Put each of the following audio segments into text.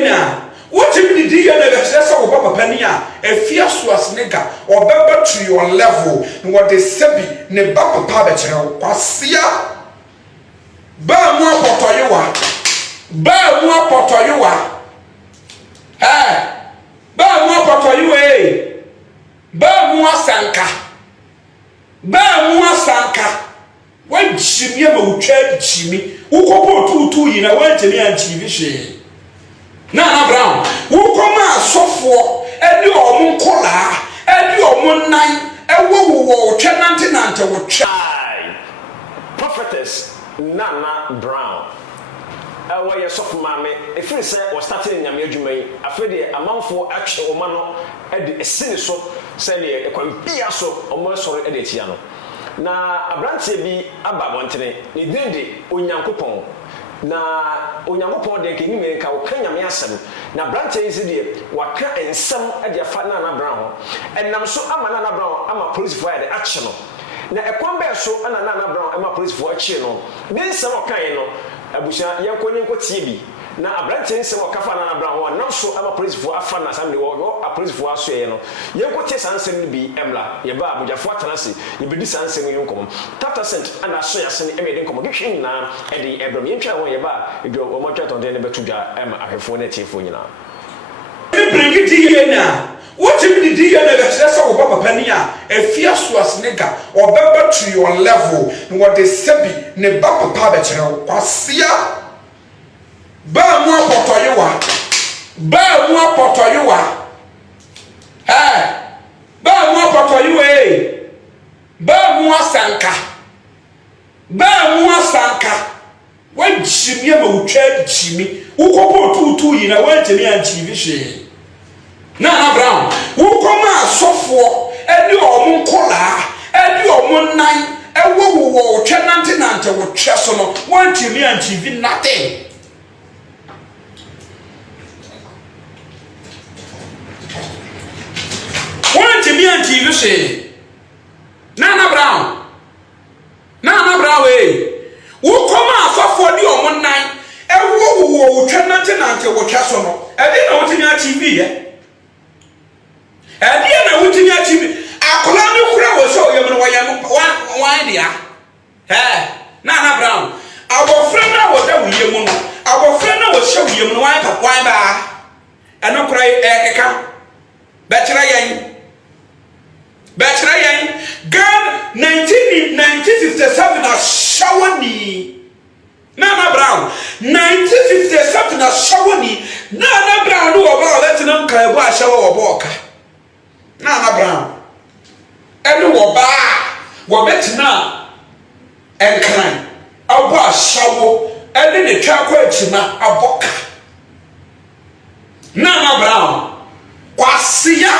na what you did na be say wo papa pani a Afia Schwarzenegger obeba to your level what they say ne ba papa be kire kwasia ba mu apotoyewa ba mu apotoyewa ba mu asanka wan chimie ma utwa chimi ukopo tutu yi na wan temi anchivi hwe na Brown ukoma asofo edi omo nkola edi omo nan ewo twa nante wo twa Prophetess Naana Brown wa ye soft mame efiri se o starting nyame adwuma yi afede amanfo atwe o ma no edi esini so se ne ekwambia so o mo soro edi tia no na abrantie bi aba bontene ne dinde Onyankopone na Onyankopone de kenyi me ka o kan nyame asem na abrantie yi se de waka ensem edi afa Naana Brown ho enam so ama Naana Brown ama police fire de ache no na ekwambe so ana Naana Brown ama police fire ache no ne nsem okan no abusia yankonye nkotie bi na abrantie nsem okafa Naana Brown ho nam so ama police fire afa na assembly wo a police fire so ye no yankotie sansem ni bi emla ye ba abujafo atanase ye bedi sansem yi nkom Taptap Send ana so yase ne emede nkom gehwe nyina edi ebram yentwa ho ye ba edwo o motwa tonde ne betudwa ema ahwefo na tiefo nyina bring it here now. What you did here na be say wo papa pani a Afia Schwarzenegger obeba to your level what they say ne ba papa be kire kwasia ba mu apotoyewa ba mu apotoyewa ba mu asanka wan chimie ma utwa chimi ukopo tutu yi na wan temi anchivi hwe Naana Brown ukoma asofo edi omo nkola edi omo nan ewo twa nante wo twa so no wan temi anchivi nothing wan temi anchivi hwe Naana Brown ukoma asofo di omo nan ewo twa nante wo twa so no edi na wo temi anchivi ye edi na wutimi achibi akola no kura wo so yem no wan dia Naana Brown abofra na wo da wuye mu no abofra na wo hye wuye mu no wan ba eno kura ekeka betira yen gan 1957 a shawani Naana Brown 1957 a shawani Naana Brown no oba letina nka ebo a shawa oba oka Naana Brown ene wo betina enkran abo ashawo ene ne twa kwa achina aboka Naana Brown kwasia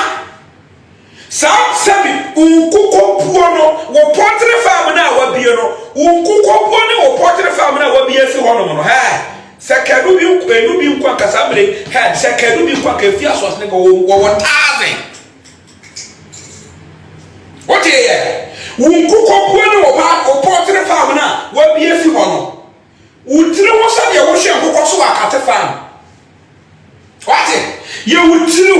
sabi unkukopuo no wo potre farm na wabie no unkukopuo ne wo potre farm na wabie fi hono no sekadu bi nkwa kasamre sekadu bi nkwa ka Afia Schwarzenegger wo taze what here unkukopuo ne wo potre farm na wabie fi hono utire wo sabe wo hwe nkokoso wakate farm what ye utire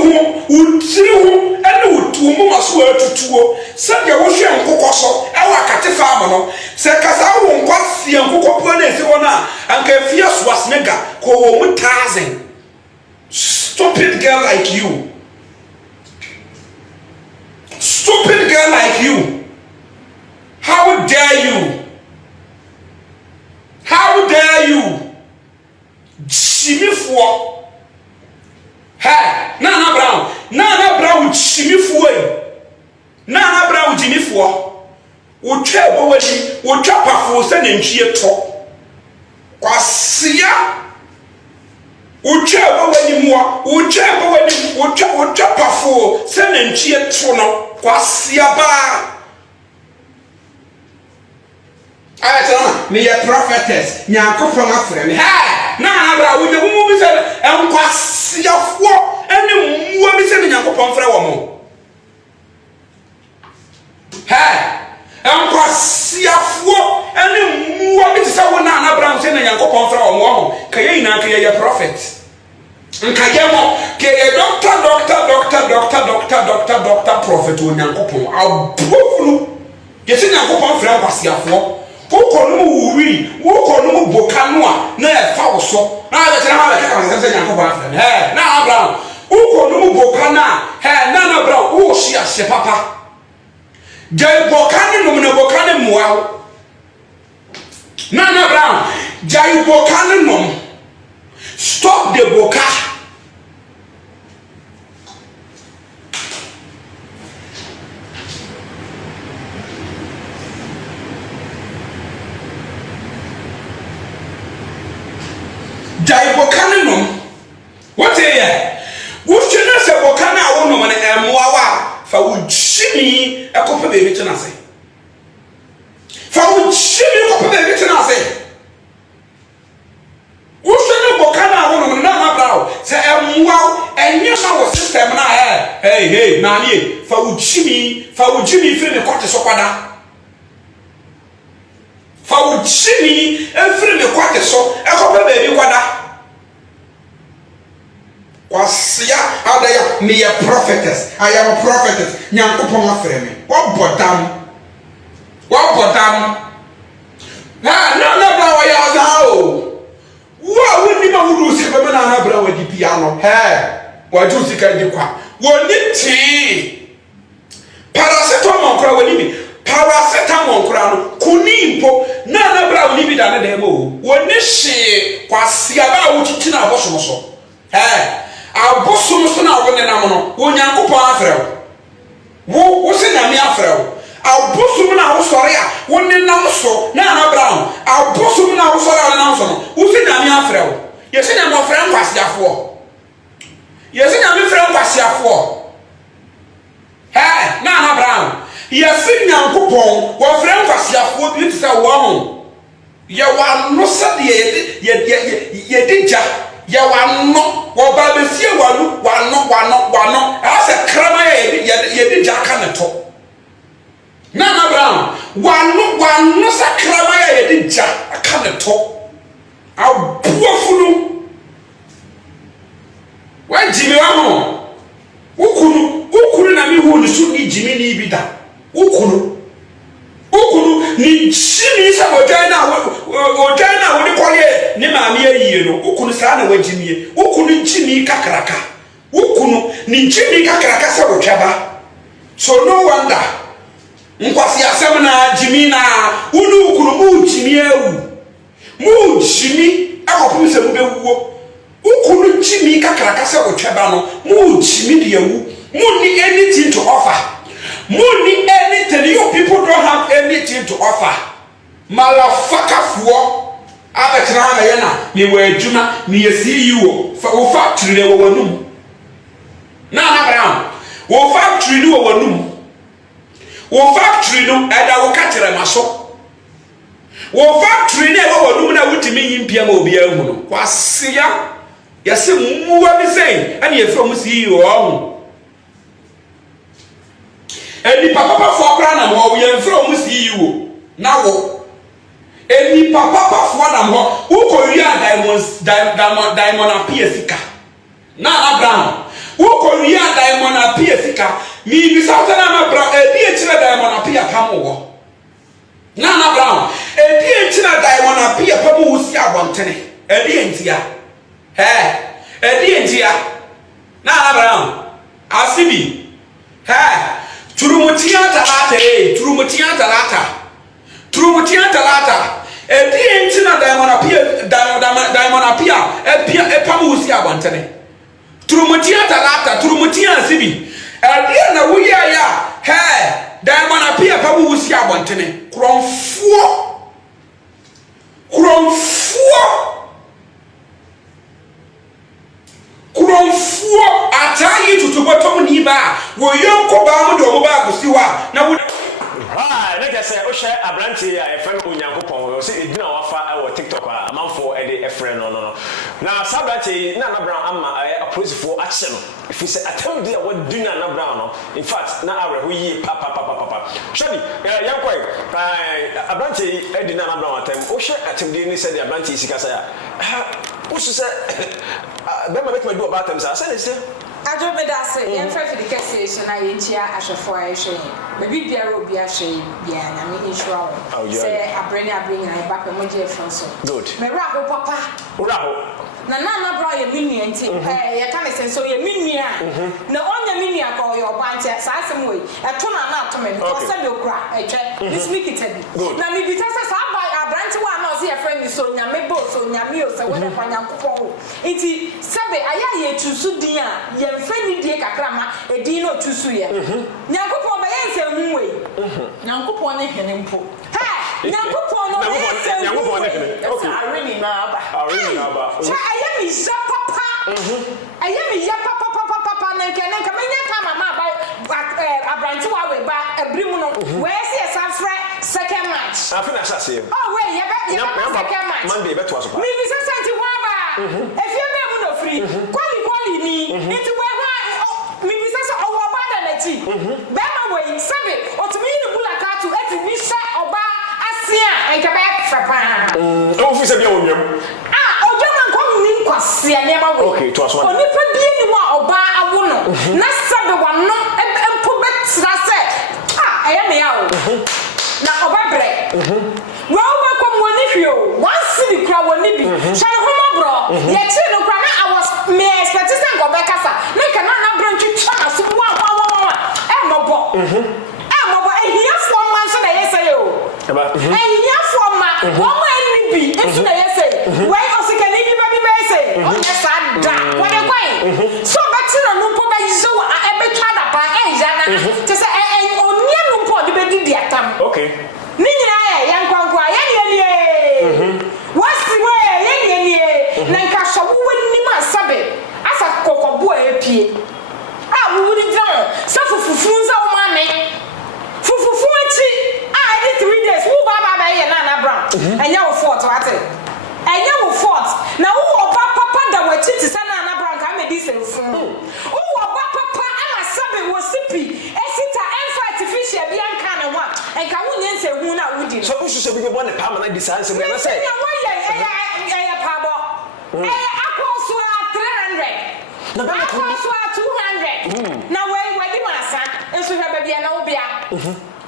ho ene utumu maso atutuo sabe wo hwe nkokoso e wakate farm no se kasa wo nkwasie nkokopuo na ese wona anka Afia Schwarzenegger ko wo mu 1000 stupid girl like you how dare you chimifo Naana Brown chimifo Naana Brown chimifo utwa bowali utwa pafo se na ntwie to kwasia utwa bowali muwa utwa pafo se na ntwie to no kwasia ba ayatana me ye prophetess Nyankopon afre me Naana Brown wo mu bi se enkwasiafo ene muwa bi se Nyankopon fre wo mo enkwasiafo ene muwa bi se wo Naana Brown se Nyankopon fre wo mo ka ye ina ka ye prophet nkayemo ke doctor prophet Onyankopone abofunu yesi Nyankopon fra kwasiafo wokonu wuri wokonu boka no a na e fa wo so na be tena ha be ka se Nyankopon fra na Abraham wokonu boka na na Abraham wo hia hye papa jai boka ne no na boka ne muawo na Abraham jai boka ne no stop the boka. Jai bokane nom what here wo twene se bokane a wo nom ne emoawa fa wo gyimi ekope be bi tena se fa wo gyimi ekope be bi tena se wo twene bokane a wo nom na brawo se emoa enye ma wo system na hey na nie fa wo gyimi firi me kwate so kwada fa wo gyimi efiri me kwate so ekope be bi kwada wasia adaya me a prophetess. I am a prophetess. Nyankopon afre me. What bodam na bra wa ya za o wa woni ma wudu si be na bra wa di piano wa ju sika di kwa woni ti paracetamol kra woni mi paracetamol kra no kunimpo na bra woni bi da na dem o woni hye kwasia ba wo titi na aboso so abosom so na wo nenam no Onyankopon afrɛ wo se nyame afrɛ wo abosom na wo sɔre a wo nenam so na Abraham abosom na wo sɔre a wo nenam so no wo se nyame afrɛ wo ye se nyame afrɛ nkwasiafo ye se nyame afrɛ nkwasiafo na Abraham ye se Nyankopon wo afrɛ nkwasiafo bi te sɛ wo ho ye wa no sɛ de ye digya ya wano wo ba be sie wano ase krama ye di jaka ne to na Abraham wano sa krama ye di jaka ne to abuafunu wa jimi wa ho ukunu na mi hu ni su ni jimi ni bi da ukunu ni jimi sa ojan na wo ni koye ni maami ayiye no ukunu sa na wajimie ukunu jimi kakraka ukunu ni jimi kakraka sa wotwaba so no wonder nkwasi asem na jimi na unu ukunu mu jimi awu mu jimi akopum se mu bewuo ukunu jimi kakraka sa wotwaba no mu jimi de awu mu ni anything to offer. Money anything, you people don't have anything to offer. Malafaka for Abetrana Yana, me were Juna, me see you for factory they were no. Nana Brown, wo factory no were wo factory no, and I will catch a muscle. Wo factory never were no, I would mean in Piamo Biamuno. Was ya? Yes, more be saying, and you're from see you all. Eni papa for na mo we enfro mu see you na wo eni papa for na mo wo ko wi diamond apia sika na Abraham wo ko wi diamond apia sika mi bi sa na Abraham e bi etira diamond apia pam wo na Abraham e bi etira diamond apia pam wo si abontene e bi entia e bi entia na Abraham asibi Turumutia talata. E entina diamond apia e pamusi abantene. Turumutia talata, turumutia sibi. E na wuya ya, diamond apia pamusi abantene. Kuromfuo atayi tutubotom ni ba wo yonko ba mu do mo ba kusiwa na wo na kese o hye abranti ya efre no Onyankopon o se edina wafa e wo TikTok a amanfo e de efre no na sabranti na Abraham ama aposifo ache no if say atem dia wo dina na Abraham no in fact na awre ho yi papa shabi yankoi abranti edina na Abraham atem o hye atem dia ni se de abranti sika sa ya Who say bema make me do about them say say I don't me that say yen fa fi the case na yen chia ahwefo a ehwe maybe biara obi ahwe bia na me insure say abrani na ba pe mo je so good me ra ho papa ura ho na bra ye minu enti ye ka me say so ye minu a na onya minu akọ ye obanche sa asem we eto na ato me because say okura etwe this week it na me bi say sa abranche wa na o say friend so nyame bo so nyame o say we fa nyankopon enti sabe aya ye tusu din a ye mfa ni die kakrama edin no tusu ye nyankopon ba ye nse hu we nyankopon ne hene mpo nyankopon no nyankopon ne hene okay areni na aba aya mi ja papa aya mi ya papa na nke menya ka mama ba abranche wa we ba abrimu no we see esa frɛ second match afina asase oh we ye ba second match Monday beto aso mi bi say senti wa ba efie be mu no free quali ni nti we mi bi say owo ba da na ti be ma we sabe otumi ni bulaka to eti mi sha oba asia enka be frapa o fi se bia wonwam kwase ne ma we okay to aso onipa bie ni wa oba awo no na sabe wano empo betra se aya me ya o na oba bre we oba kom woni hwio wansi ni kra woni bi shane homo bro ye chi no kra na I was me expect say go be kasa na ka na bro ntwitwa na so wa mobo ehia fo man so na yesay o ehia fo ma wo ma ni bi eso na yesay we osika ni bi ba say on yes ada what dey going so back to no po ba yizo e be twa da pa ya na te say onie no po de be di atam okay ni nyina ya nkwankwa ya nie wasi we ya nie na nka so wo ni ma sabe asa kokobo epie a wo di dran sa fufunza o ma me fufufu achi I did 3 days wo ba ye na brown enya wo fort wate enya wo fort na wo oba papa da wachi ti sana na brown ka me di selfun wo oba papa ama sabe wo sipi esita enfa artificial bi anka ne ho enka wo nyense hu na wo di so wo se bi bo na pa ma na di sanse me na say ya wo ye pabo akoso a 300 na ba akoso a 200 na we di masa enso hwa ba bia na wo bia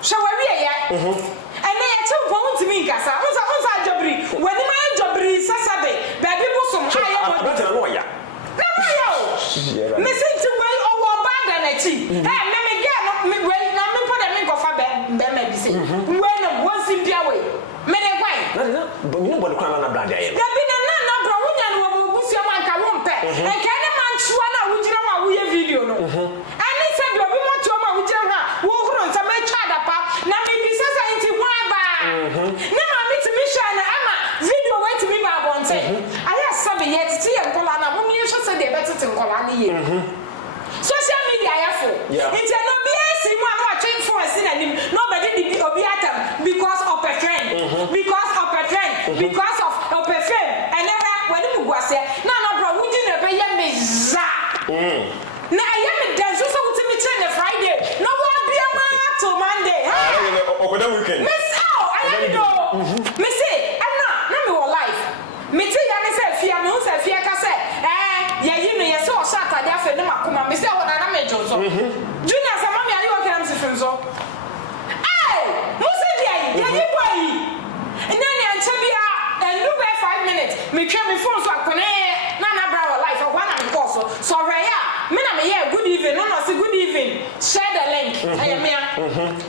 so we ye ene ya che wo ntimi nkasa unsa jobri wani ma jobri sasabe baby bosom aye wo abata no ya na ma yo me senti we owo bada na chi me ge no me we na me po de me go fa be ma bi se we no won sim bia we me de kwai na bo mi no bo kwa na brand aye baby na bro wunya no wo busu ma nka wo mpe enka ne man chua na wo gira ma wo ye video no ani se bi obi mo chua ma wo gira ha wo huro nsa me twa da pa na me bi se enti hwa ba ne ma mi ti mi sha na ama video wait me ba bonte aya sabe ye titi ye nkola na mo mi hwe se de betete nkola ne ye social media ya fo enti no bi esi mu an wa train for esi na nim nobody did obi atam because of a trend because of a trend because of a fame and never when you go say na bro wuji na be ye me za na aye me dance so wuti mi train Friday no wa bia ma to Monday okoda weekend miss I know me say na me wo life me ti ya me say fia me say fia ka say ye yi me ye say o sha atade afa ne makoma me say wona na me jonso junior say mama are you okay am sifin so mo say dia ye yi boy ina ne anche bia and look 5 minutes me twa me phone so akone na bra wo life o na me call so reya me na me yeah good evening no say good evening share the link aye me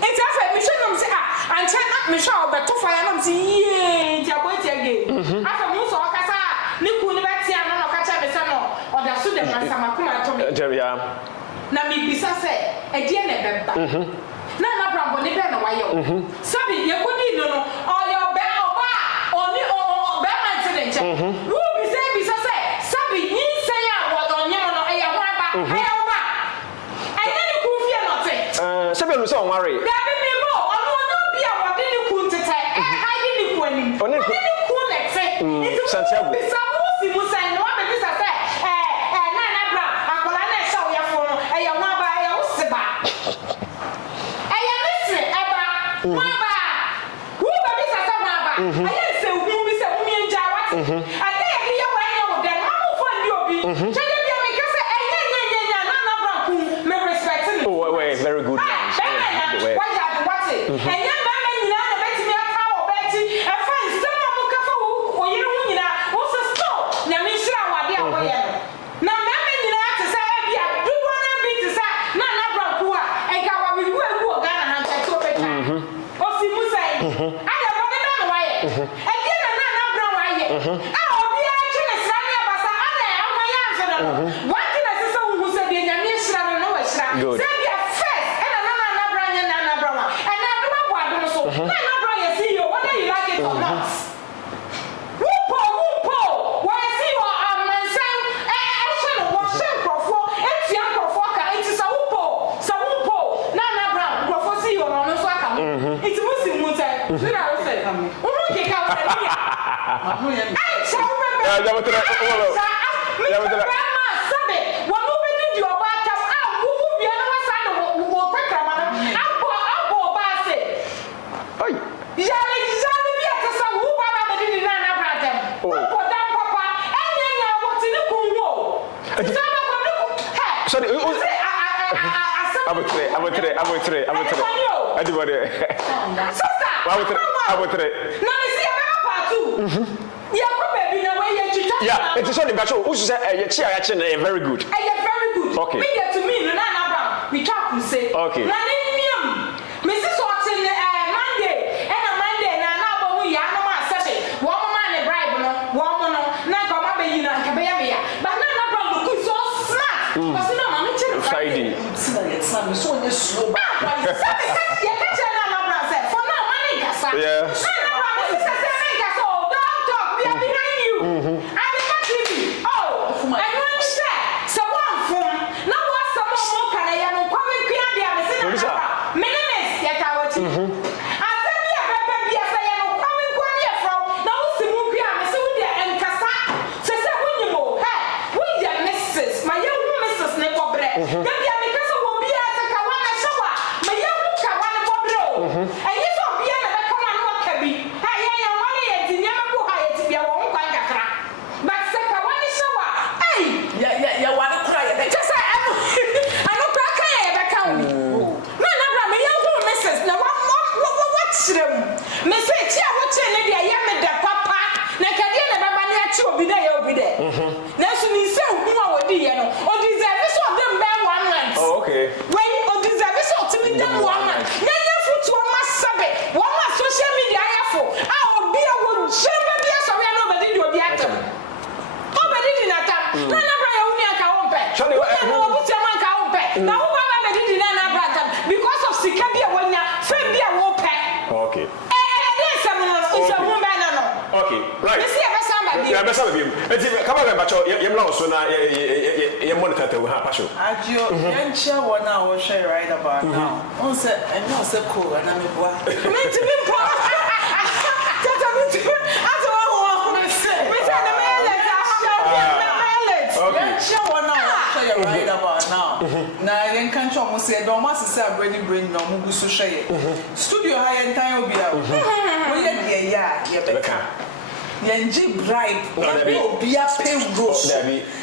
it's afa me show no say and check up me show but to fire no say yeah ti aboti again afa mo so okasa ni ku ni betia no ka cha be say no oda so de man sama kuma to me jeria na me bisa say e die na beba na brambo ni be na wayo sabi ye ko di no o yo be oba oni o be man ti den che wo bisa say sabi yin say ya wo do nyemo no e ya ho aba e ya oba anya ni ku fie no te sabi no say on worry Santiago. Bisa musi musa no wa be bisa say na bra akola na sha wo ya fo no e ya wa ba e ya useba e ya misri eba wa ba wo be bisa sa wa ba aye se ubi bisa umi nja wat ade ya wa ya wo de Oh, wait, very good lines. Yeah, it is only better. Who said actually very good? Very good. Okay. Me get to me, no, we talk to say. Okay. Mrs. Watson, Monday, and a Monday, and another we are no man session. One man a bribe, one man, not come up in Cabaya, but none of them look so smart. Because no man, Friday. It's so slow. For no money, yeah. Come on, Bacho, you know, so now you monitor to have passion. I share 1 hour share right about now. On set and no so cool, and I'm right about now. Now, I can't almost say, don't want to say, I'm ready to bring no Mugusu share. Studio high and time will be out. Yanji bribe, be a pay gross.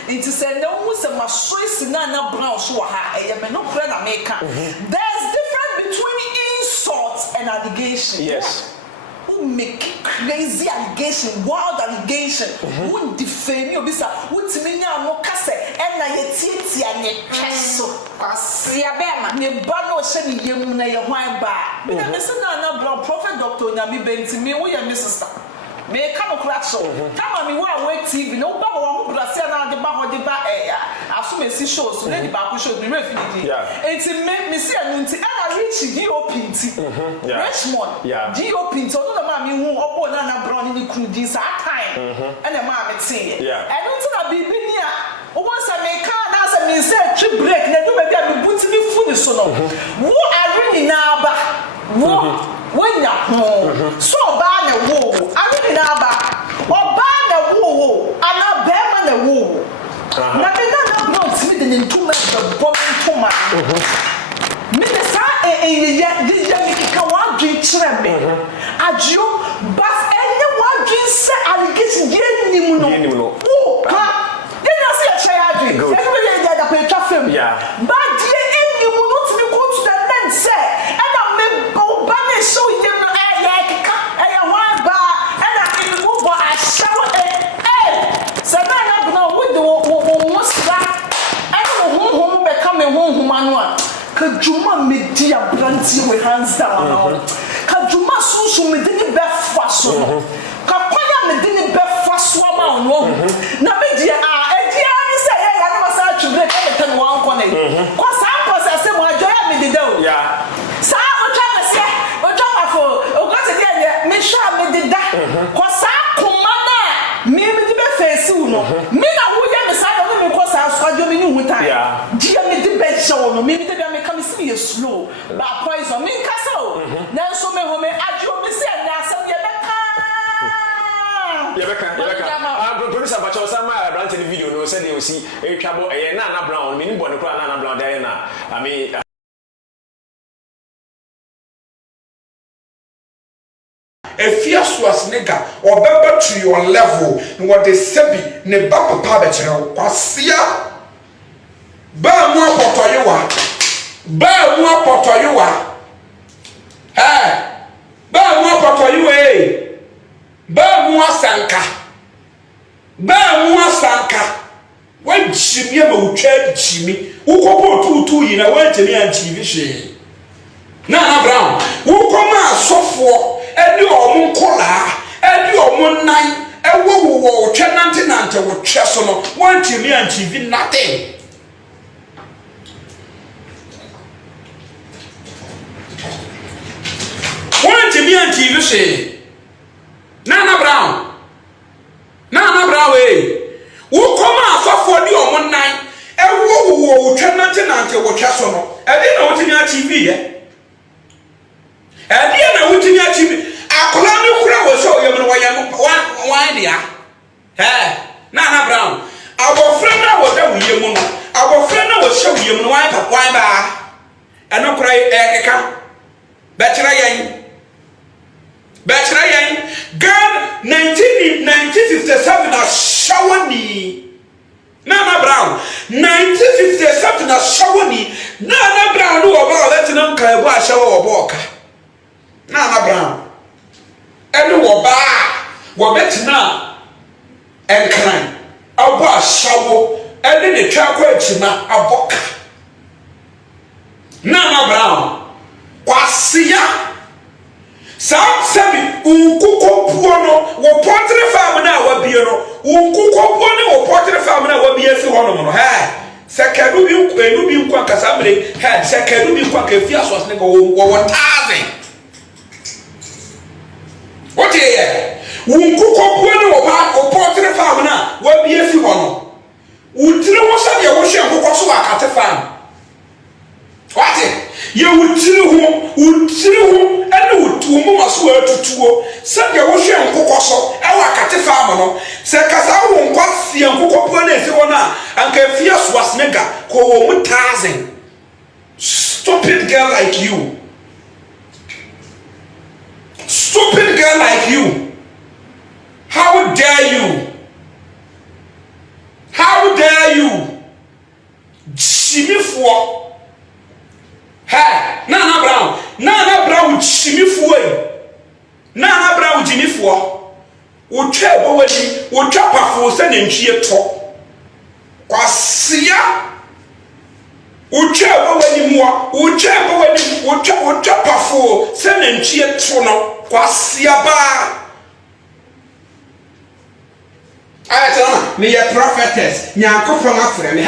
It is a no was a Swiss Nana Brown Swaha, I am no friend America. There's difference between insult and allegation. Yes. Who make crazy allegation, wild allegation, who defame you, Bisa, who Timinia no cassette, and I yet and a castle. Siabema, ne bano sending you na your wine bar. Mr. Nana Brown, Prophet Dr. Nami Benti, me, we are Mrs. Me come across so. Come me where wait TV. No baba who bless na the baba the ba asume si shows. So the baba shows me refini. It's me see anunti. I reach GOP nti. Richmond. GOP nti. Ono na ma me hu obo na brown ni crew this time. And the ma me say. I don't na bibi ni a. Once I make car na say me say trip break na do me bia me buti me food so no. Wo ari na ba. Wo when ya so ba na wo ari na ba oba na wo ana be ma na wo na me na no timi de ntuma the bomb ntuma me de sa ya me ka wa dwi kire me ajo but enye wa dwi se allegation ye nim no o ka de na se ya juma media branti we hands down ka juma so me de be fa so ka kwanya me de be fa so ma no na media edia ni say ya na masa atwbre ka me tan wan ko ne ko sa ko se mo ajoya me de do yeah sa o twa se o twa ma fo o go se de me sha me de da ko sa kuma na me de be face no me na wo ya me sa do me ko sa so ajo me ni hu ta yeah dia me de be show no me de be me come see you slow ba poison me kasa o na so me ho me ajo me se na asem ye beka producer bacho sama brand the video no say dey see e twabo e na brown me ni bone kro na brown there na I mean Afia Schwarzenegger obeba to your level no what they say ne ba papa be kire kwasia ba mu apotoyewa ba mu apotoyewa ba mu asanka wa jimi ma utwa jimi ukopo tutu yi na wa jimi antivi hwe na brown ukoma asofo edi omo nkola edi omo nan ewo twa nante wo twa so no wa jimi antivi nothing wa jimi antivi hwe na brown ukoma asofo di omo nan ewo twa nante wo twa so no edi na wo timi TV ye edi na wo timi TV akola ni kura wo so yem no wan dia na brown abofra na wo da wiye mu no abofra na wo hye wiye mu no wan ba eno kura eka Bachelor yan Ghana 1957 na shawani Nana Brown 1957 na shawani Nana Brown no oba leti na nka ebo ashawa oboka Nana Brown eno oba wo betina enkran obo ashawo ene ne twa kwa achina aboka Nana Brown kwasia Sabi unkukopuo no wo potre farm na wabie no unkukopuo ne wo potre farm na wabie si hono no sekadu bi nkwa kasamre sekadu bi nkwa ka Afia Schwarzenegger wo 1000 what ye unkukopuo ne wo potre farm na wabie si hono utire wo sabe wo hwe nkokɔ so akate farm what ye utire ho ene utumu maso atutuo sabe wo hwe nkokɔ so ewa akate farm no se kasa wo nkwasie nkokɔpo na ese wona anka Afia Schwarzenegger ko wo 1000 stupid girl like you how dare you Jimifo Nana Brown Jimifo Nana Brown Jimifo utwa bowani utwa pafo se na ntwie to kwasia utwa bowani muo utwa pafo se na ntwie to no kwasia ba ayetana me ye prophetess Nyankopon afre me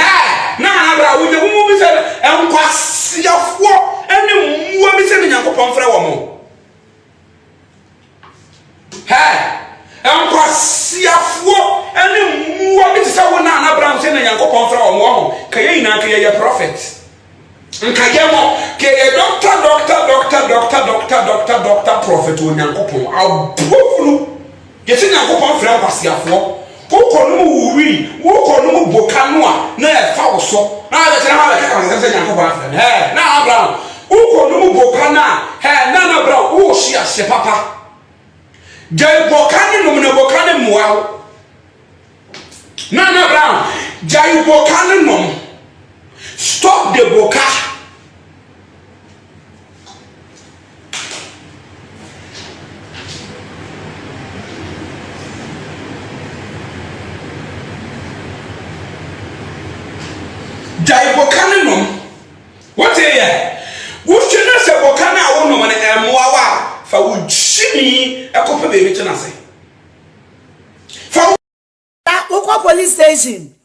Nana Brown wo mu bi se enkwasiafo ene muo bi se Nyankopon frɛ wo mo enkwasiafo ene muo bi se wo Nana Brown se Nyankopon frɛ wo mo ka ye ina ka ye prophet nka ye mo ka ye doctor prophet Onyankopon abofunu ye se Nyankopon frɛ enkwasiafo Ukonumu wuri, ukonumu bokanua na efa oso. Na abetere ha bekeka se Nyankopon afre. Na Abraham, ukonumu bokana, Nana Brown, wo hia hye papa. Jai bokane no na bokane muawo. Nana Brown, jai bokane no. Stop the boka. Jai bokane no. What here? police station.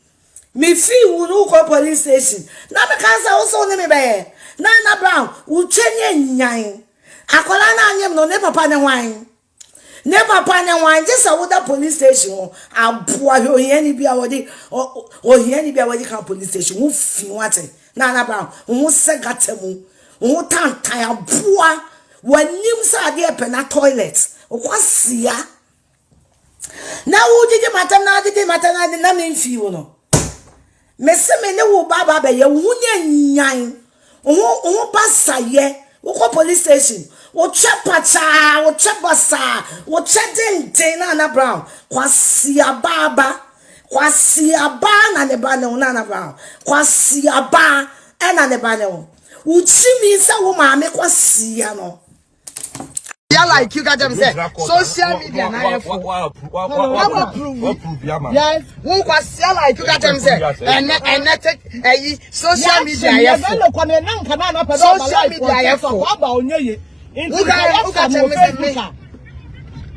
Me feel we no go police station. Na me kan say also ne me be. Nana Brown, u chenye nyan. Akola na anyem no ne papa ne hwan. Ne papa ne hwan je say woda police station aboa ho hia ni bia wodi o hia ni bia wodi kan police station wo fi wate. Nana Brown, wo se gatemu. Wo tantan aboa wanim sa de pe na toilet. O kwasia. Na wo didi matam na na me fi wo no. Me se me ne wo baba be ye wo nya nyan. O basaye, wo ko police station. Wo chapata, wo chapasa, wo chadente Nana Brown. Kwasia baba na ne ba ne Nana Brown. Kwasia ba na ne ba ne wo. Uchimi sa wo ma me kwasia no. Yeah, like you got them say social media na What yes, who was yeah like you got them say and social media yes. Social media yes.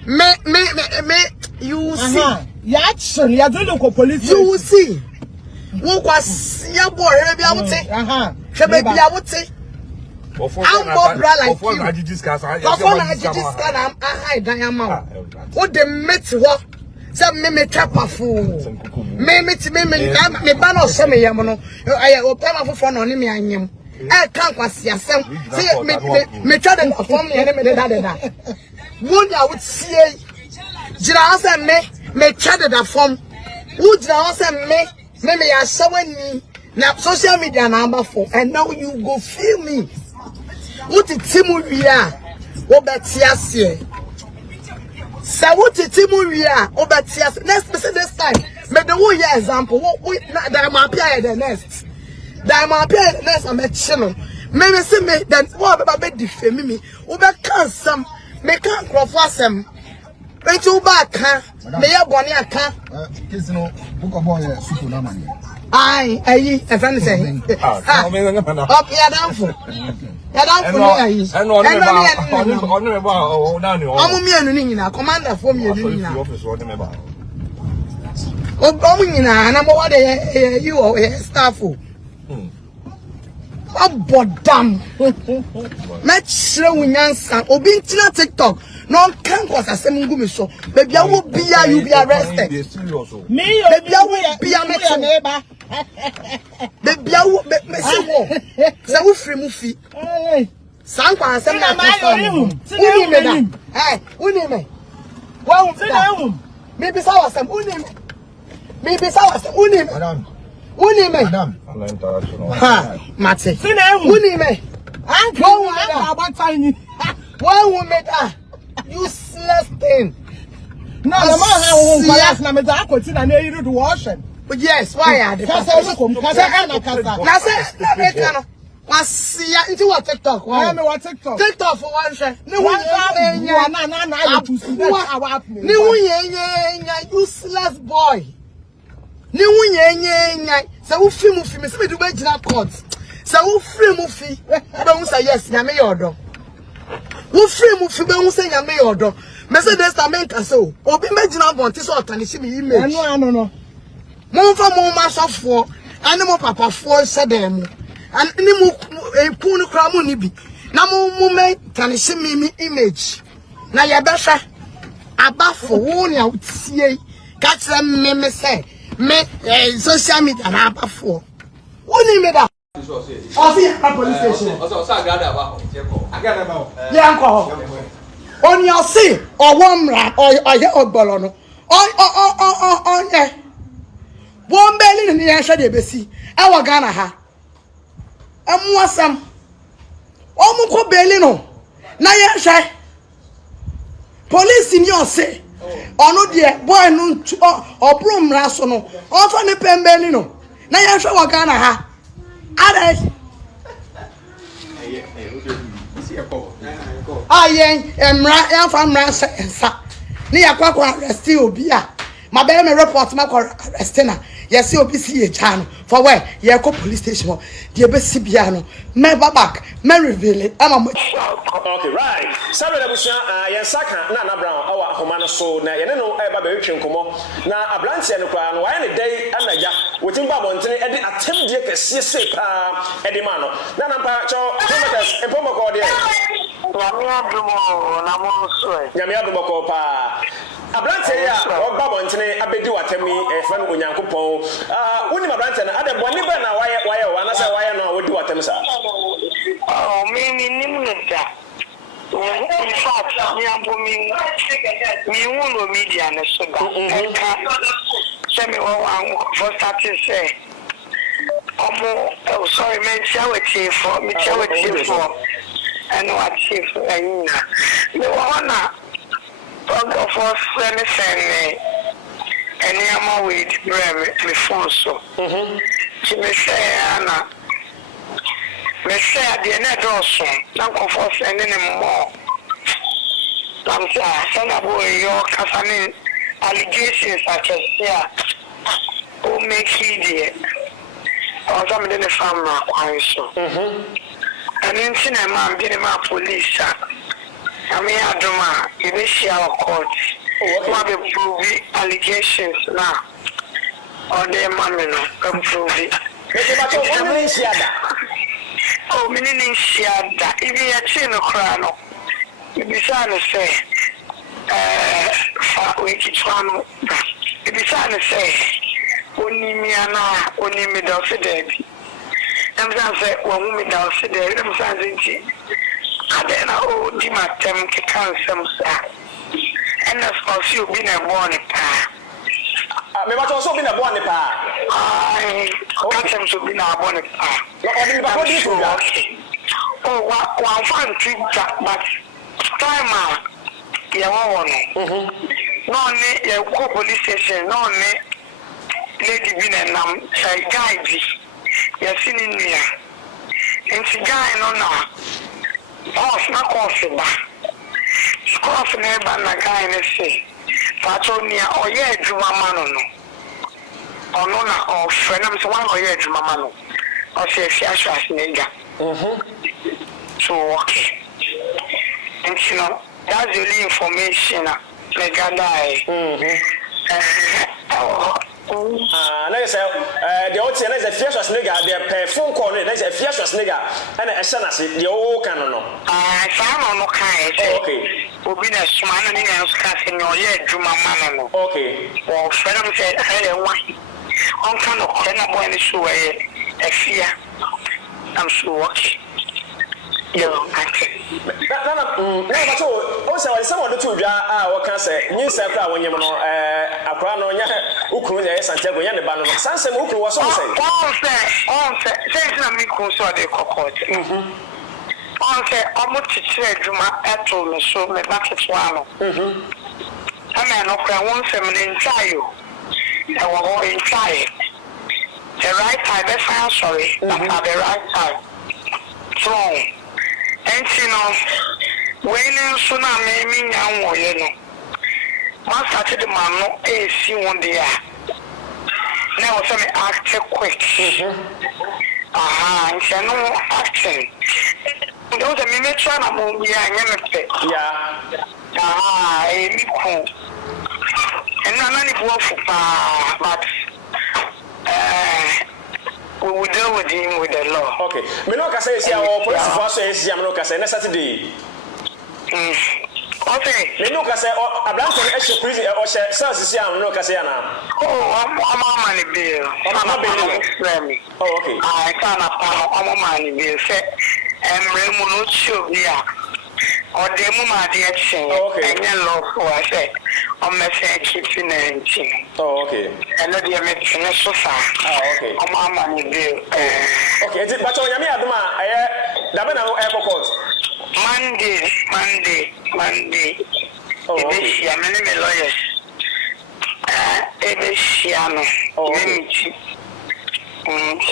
Me you see. You see. Who was yeah boy be able to be able to I'm more bra like you. I'm what the met what? Some me trap a fool. Me ban of some yamono. I open my phone on me and him. I can't see some. See me try to perform the enemy that. One I would see Jira me try to form. Would me are showing me now social media number 4 and now you go feel me. What the timu we are, Obatiasie. So what the timu we are, Obatias. Next time, make the whole year example. What we that I'm appear the next. That I'm appear the next. I'm a channel. Maybe say me then what about be defame me? Oba can some, me can't crop for some. When you back, me ya boni aka. Kisino, book of boy, super man. Aye, a friend say. Up ya down for. Commander for me. You are staff. Oh, damn. Let's show we answer. Obintina TikTok. No can cause a same gumi so. Baby, I will be you be arrested. Me, baby, I will be a neighbor. Baby, I will make me say, so free movie. Sanka and Sam. Hey, Unime. Well, maybe so some Unime. Maybe so some Unime. Unime. Ha, Mate. Unime. One woman, useless thing. No, the man who was not a question and you do wash him. But yes, why are the into what TikTok? Why what TikTok? TikTok for one share. No one useless boy. So film me do original court. So free movie. Don't say yes, Yame order. Who free movie be say Yame order. Message testament so. Obi original want this or tanishi me image. No. Mo fa mo ma sofo, ani mo papa fo se dem. And ni mo punu kra mo ni bi. Na mo me tanishi me image. Na ye be hwe abafo wo ne utie. Ka kire me say me social media na abafo. Woni me da. Afia police station. Also agada ba. Agada ba. Yeah, uncle. On your see or one rat or ogbolo no. On yeah. One belly in the answer de besi. Our Ghana ha. Wasam. Omuko belly no. Na ya police in your say. Ono de boy no or brum raso no. On fa ne pembeli no. Na ya wa Ghana ha. Are emra ya famra sa ni yakwa arrest obi a ma be me report ma arrest na yes obi si e cha no for where you go police station the best biano me back me reveal it okay right sabe na busia yen saka na brown awa homa no so na yen no eba be twen komo na abrantie no kwa no wa ne dai anaja wotin ba bontene e de atemdie kese se pa e de ma no na nampa cho Prophetess empomo ko de nyame adumo na mo so nyame adumo ko pa abrantie ya oba bontene abedi watami e fa no Onyankopon woni abrantie na ade boni ba na waye wana say waye no wodi watami sa oh me nimneta in fact me ambomi me won media na so da say me wan for starting say oh sorry man chawe chief and what chief ayina me wana talk for friend any am with me phone so me say ana me say the na doso na for friend ni mo I'm saying boy your kasani allegations such as here who make it or some of the family are so and in cinema being my police I mean adoma you see our court what be prove allegations now or the man no prove it oh meaning shiada if you are chin no ibisane say fa we kitwano ibisane say oni mi ana oni mi da se debi em say wo mi da se debi em say nti ade na o di matem ke kansem sa ena so you be na born pa me ba to so be na born pa ai kansem so be na born pa o di ba ko di so oh wa fan trip but time ya no ne ya ko police station no ne lady bi na nam guide ya sini nia enti guy no na off na course ba course na ba na guy ne say pato nia oye adwuma ma no ono na off na so wan oye adwuma ma no o say Afia Schwarzenegger so okay and you know that's the only information I gather. Like I said, the old thing is Afia Schwarzenegger, the phone call, there's Afia Schwarzenegger, and a son, the old canon. Some no kind. Okay. Obina Sman and Casting your head, Juma Manano. Okay. Well, Fredam said, I want on kind of Kenna Boy show a fear. I'm sure okay. Yeah, but also some of the two what can say new circle when you know akra no nya ukru ya Santiago ya ne ba no sanse mo ukru was on say na me ko so de kokot on say omo chichire adwuma eto me so me bucket wa no ama no kwa won sem ne ntayo e wo ntayo the right time be fine sorry but at the right time so and you know when so na me nyan wo ye no ma started the man no e si won dia now so me act quick and no acting those are me try na mo bia nya me pe e mi ko and na ni bo fu pa but we will deal with him with the law. Okay. Me no kasa esi our police force esi am no kasa na Saturday. Okay. Me no kasa Abraham e she prison o she SARS esi am no kasa ya na. Oh, I'm money bill. I'm bill. Oh, okay. I can't I'm money bill. Say emre mu no show bia. O de mu ma de action. Okay. Enye law for I say. On message keeping anything. Oh, okay. And not the American so far. Oh, okay. I'm money bill. Okay, but on Yami Aduma, Dabana airport. Monday. Oh, okay. I'm a lawyer.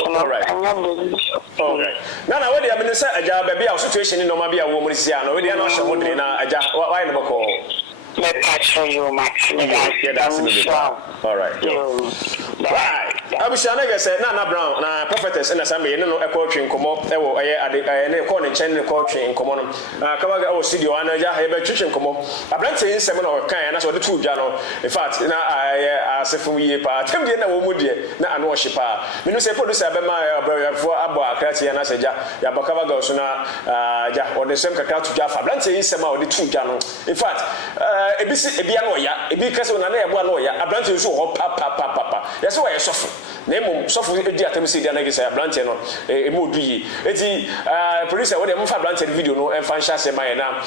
All right. Okay. Now, what the administrator, a job, a situation in Nomabia, woman is here. No, we are not sure what they are. Why the call? me patch you maximum. Yeah, that's it. All right. Right. Abishana said, Nana Brown, prophetess, and as I may know a coaching come up, a corner channel coaching common. Kavaga or studio, and I have a tuition come up. I brought in 7 or kind, and that's what the 2 journal. In fact, I as if we part, Tim Dina would not worship her. You know, say, producer, Bema, for Abba, Cathy, and I said, Yabakavaga, so now, or the same cacao to Jaffa. Blanty is some of the 2 journal. In fact, a bianoya, a big castle, and I one lawyer, a blanty so papa. That's why I suffer. Name suffer a diatomisi, the Nagasa, Blanty, a mood be. It's producer, what I'm for video, no, and find Shas my now.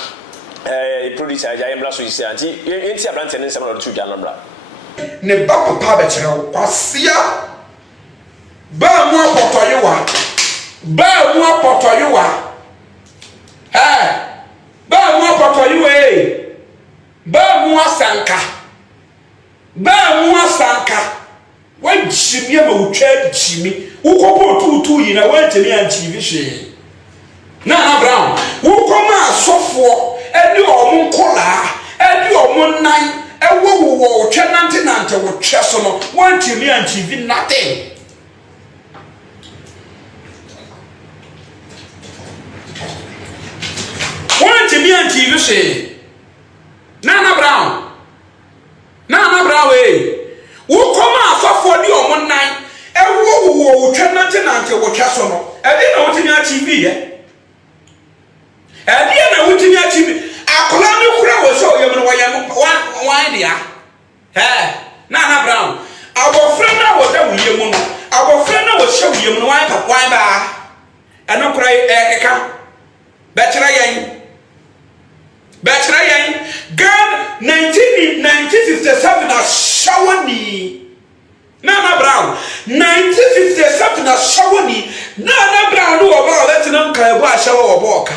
Producer, I am last week, and it's a Blanty and some of the 2 journal. Ne ba papa bekyerɛ kwasia ba mu apɔtɔyewa ba mu apɔtɔyewa ba mu apɔtɔyewa ba mu asanka wangyimi ama wotwa gyimi wokɔpɔ tutu yi na wangyimi antimi hwee na Brown wokɔma asɔfoɔ ɛne ɔmo nkola ɛne ɔmo nan ɛwɔ twɛ nante wo twɛ so no wangyimi antimi nothing wangyimi antimi hwee Nana Brown wokɔma asɔfoɔ de ɔmo nan ɛwɔ twɛ nante wo twɛ so no ɛde na wotimi antimi yɛ ɛde na wotimi antimi akola ne kura wo so yɛ no wɔyɛ wan dia Nana Brown abofra na wo da wuye mu no abofra na wo hyɛ wuye mu no wan ba ɛno kura ɛkeka bɛkyerɛ yɛn God 1957 ashawani Nana Brown 1957 ashawani Nana Brown no oba letina nka ebo ashawo oba oka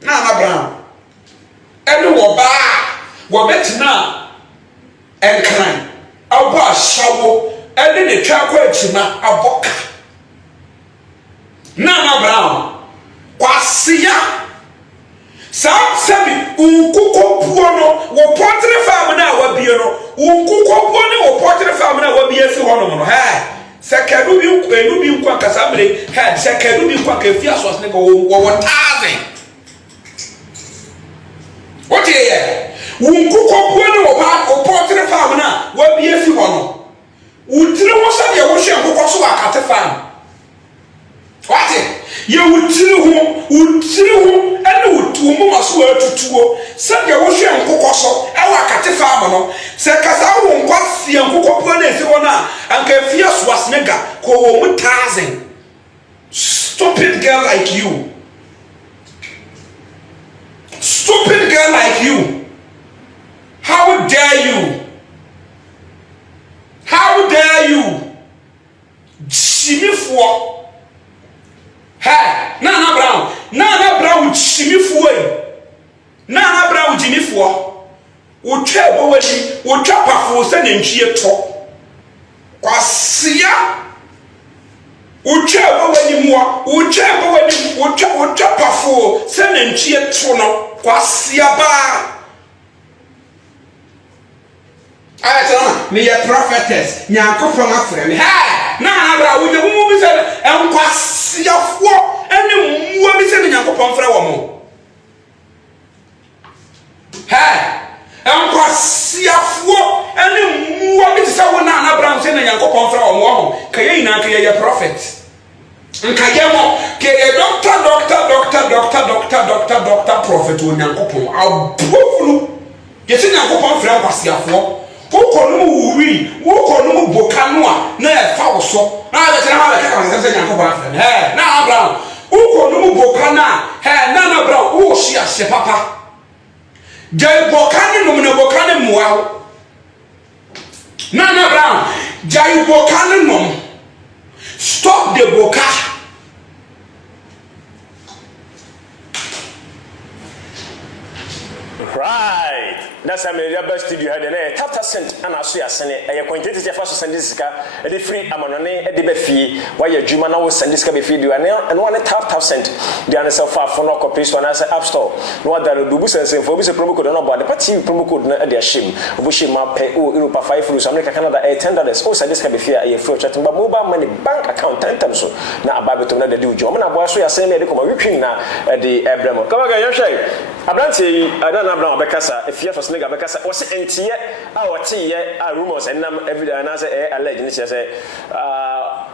Nana Brown ɛne oba wo betina enkran oba ashawo ɛne ne twa kwa akima aboka Nana Brown kwasia Sabi unkukopuo no wo potre farm na wabie no unkukopuo ne wo potre farm na wabie fi hono no sekadu bi enu bi nkwa kasamre sekadu bi nkwa ka Afia Schwarzenegger wo taze what ye unkukopuo ne wo potre farm na wabie fi hono utire wo sabe wo hwe nkokoso akate farm what ye utire ho ene utumu maso atutuo sabe wo hwe nkokoso e wa kate farm no se kasa wo nkwasi nkokopo na esi wona anka Afia Schwarzenegger ko wo mu 1000 stupid girl like you how dare you Jimifo Nana Brown Jimifo Nana Brown Jimifo wotwa bowadi wotwa pafo se na ntwie to kwasia wotwa bowadi muwa wotwa pafo se na ntwie to no kwasia ba ayatana me ye prophetess Nyankopon afre me Nana Brown wo de mu bi se enkwasiafo ene muwa bi se Nyankopon afre wo mo enkwasiafo ene muwa bi se wo Nana Brown se Nyankopon afre wo mo kaye ina kaye ye prophet nkaye mo kaye doctor prophet Onyankopon abofuru yesi Nyankopon afre enkwasiafo Wokonu wuri wokonu bokanu a na e fa wo so na be tena ha be ka se Nyankopon afre na Abraham wokonu bokana Nana Brown wo hia se papa jai bokani no na bokani muwa Nana Brown jai bokani no stop the boka right that's a media studio had a Taptap Send and I see a sene a quantity of us send this car at the free amanone at the befi why your Jumana will send this cafe video and one Taptap Send the answer far for no copies to an answer app store no other do boost and say for a promo code no about the party promo code at their shame Bushi map pay Europa 5 fruits America Canada $10 also this cafe here a free chatting but mobile money bank account 10 times so now about to the do job and I was so saying they come repeating now at the Abraham come again you're saying Abranti I don't know Bekasa if you Schwarzenegger Bekasa was it NT our tea rumors and every day and I say alleged and say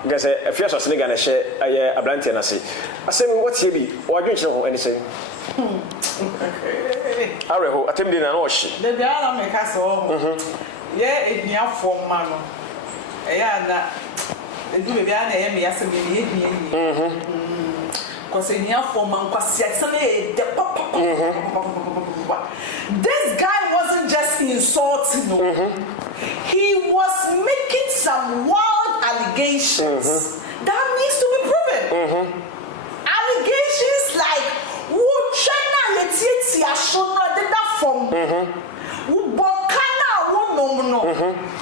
guess Afia Schwarzenegger and share Abranti and I say what's he be or didn't you know anything I attend in an ocean the other make us all yeah it near for man yeah the do be an me as a because in here for man this guy wasn't just insulting he was making some wild allegations that needs to be proven allegations like who chana yeti ashona did that from who bokana who no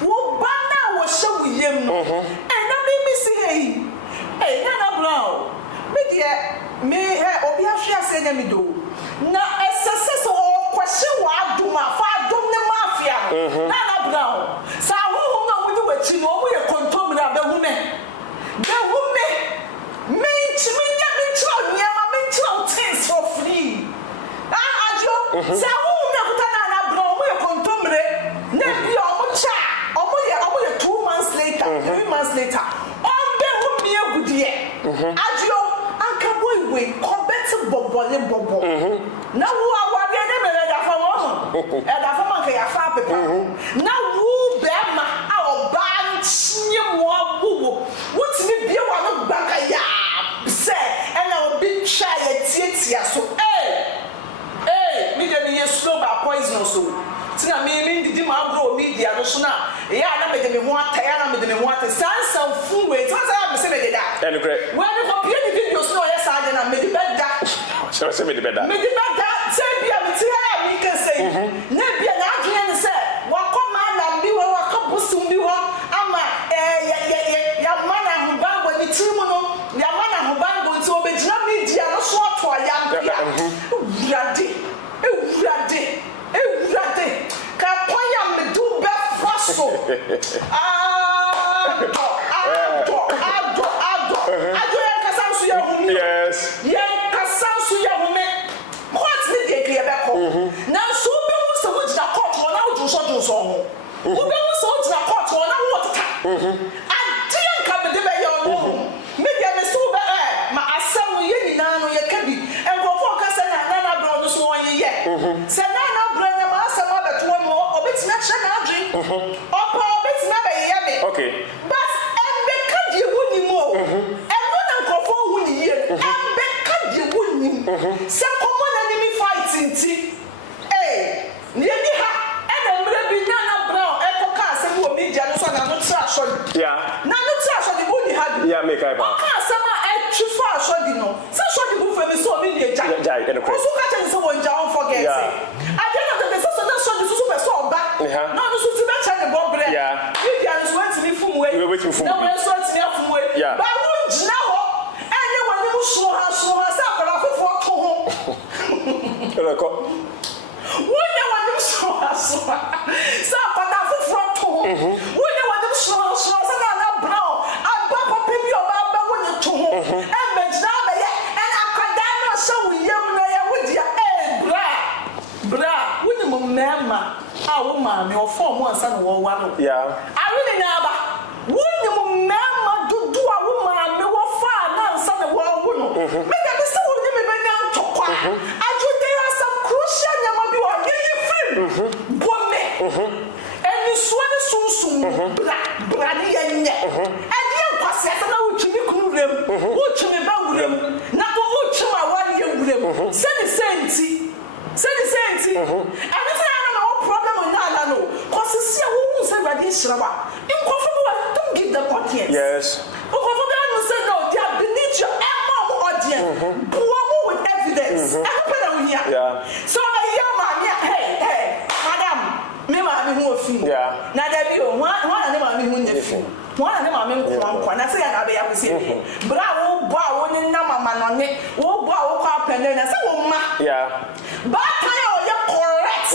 who bana wo show yem no and that made me say hey Nana Brown me obi Afia say me do na SSS o kwese wa aduma fa adum ne mafia Nana Brown sa ho na wo di wachi no mo ye kontom na be hu me me chiminya me tro niama me tro things for free ajo sa ho na kuta Nana Brown mo ye kontom re na bi o mo cha o mo ye 2 months later 3 months later on be hu me agudie ajo we combat bobo na wo awade ne me da fa wo e da fa man ka ya fa pepa na wo be ma a oba nchi mo abuwo wotimi bie wa no gbaka ya se e na obi twa ya tietia so me de me slow by poison so tina me didi ma bro media no so na ya na me de me ho ataya na me de me ho ataya sansan fu we so say me se me de da and great when you compare the videos no yes I na me de beda so say me de beda say bia me ti ya me can say na bia na adwene ne say wa koma na bi wa ka busum bi ho ama ya mana hu bango ni timu no ya mana hu bango nti obejina media no so ato ya bia Urade ka kwaya me do be faso ado ya kasansu ya humi yes ya kasansu ya humi court ni de kire be ko na so be hu se wo jira court wona wo ju so ho wo be hu se wo jira court wona wo tata ade ka be de be ya no me dia me so be ma asem ye ni na no ye ka bi enkofo ka se na Nana Brown no so won ye se Nana Brown ya ma asem abeto mo obetina hye na adwen opa obetina be ye me okay but embe ka die woni mo embo na nkofo woni ye embe ka die woni se komo na ni mi fight nti ni bi ha e na mre bi Nana Brown e ko ka asem wo media no so na no tra so yeah na no tra so di woni ha yeah make I ba ka asem twifa asodi no se asodi bu femi so mi ni eja so ka chen so won ja on forget at the end of the day so na asodi so be so oba na no so ti be chen the bobre if you are going to be fum we na we so ti na fum we ba won jina ho enye wani mu so ha sa akora fofo to ho reko won ya wani mu so ha sa akora fofo to ho won ya wani mu so sa Nana Brown aba papa bi oba ba woni to ho Mama, our mammy or 4 months and war one. Yeah, I really know. Wouldn't Mama do a woman, no far, son of war woman. Maybe I still wouldn't be down to quiet. I do there are some crucial number you are getting free. Woman, and you swear soon, brandy and yet. And you pass it, and I would you could them, watch me about them, not watch my warrior. Send the same. And no problem on that, no. Because see who say ready shraba. Don't give them audience. Yes. Because say no, they are beneath your audience. With evidence. Yeah. So hey, madam, One and I'm in the one and I'm in one. I say I be able to see. Bravo, bow, one in Namaman on it. Oh, bow, up and then I say, yeah. But I correct.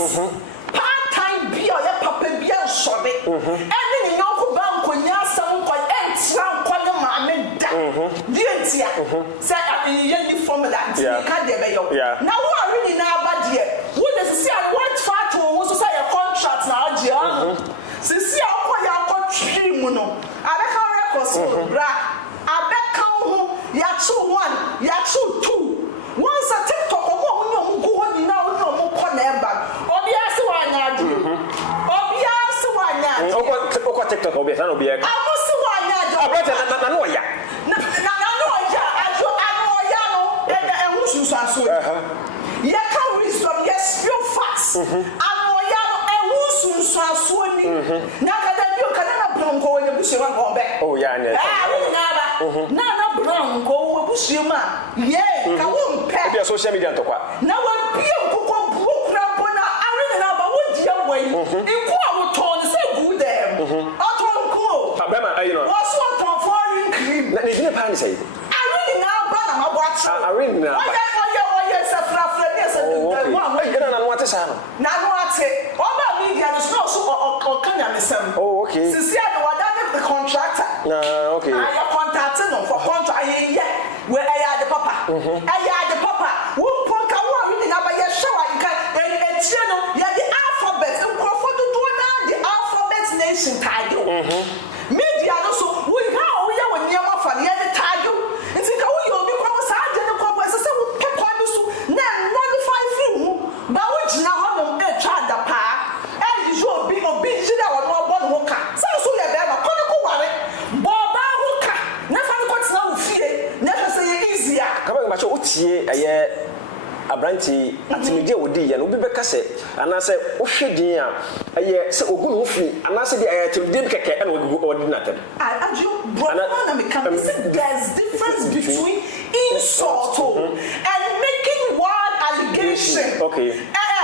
Part-time beer, papa beer, sorry. And then you know, bank when you have some quite extra, quite a man, dear. Say, I mean, you formula, you can't debate. Now, what I really know about you? What does it say? I want far to also say a contract now, John. See, I'll call you I bet how records, bra. I bet count Yatsu 1, Yatsu 2. Once a TikTok, who go now, no more never. TikTok will be a I was social media to what? Now, what's one for foreign cream? Let me say, I really now, brother, my watch. I really know. Yes, a friend, one way, you don't know what is happening. Now, what's it? All about me, there is no or can you listen? Oh, okay. Since you are the contractor. No, okay. I am contacting them for contract. Where I had the papa. I had the papa. Who punk a war in our shower? You can, and channel, you have the alphabet. And for the door now, the alphabet nation title. Media also, we have when you are for the other title. And think how you will become a sergeant of Congress. I said, we can call you so now, notify you. But which now have a child the pa. And you should be obedient or not one walker. So you have a conical worry. Boba Hooker. Never got no fear. Never say easier. Come on, but Abranti atimedia wodi ya no bi beka se anase ohwedin a aye se ogun ofri anase bi ayatimde bi keke na wodi natem aju brother na me come say there's difference between insult and making wild allegation. Okay.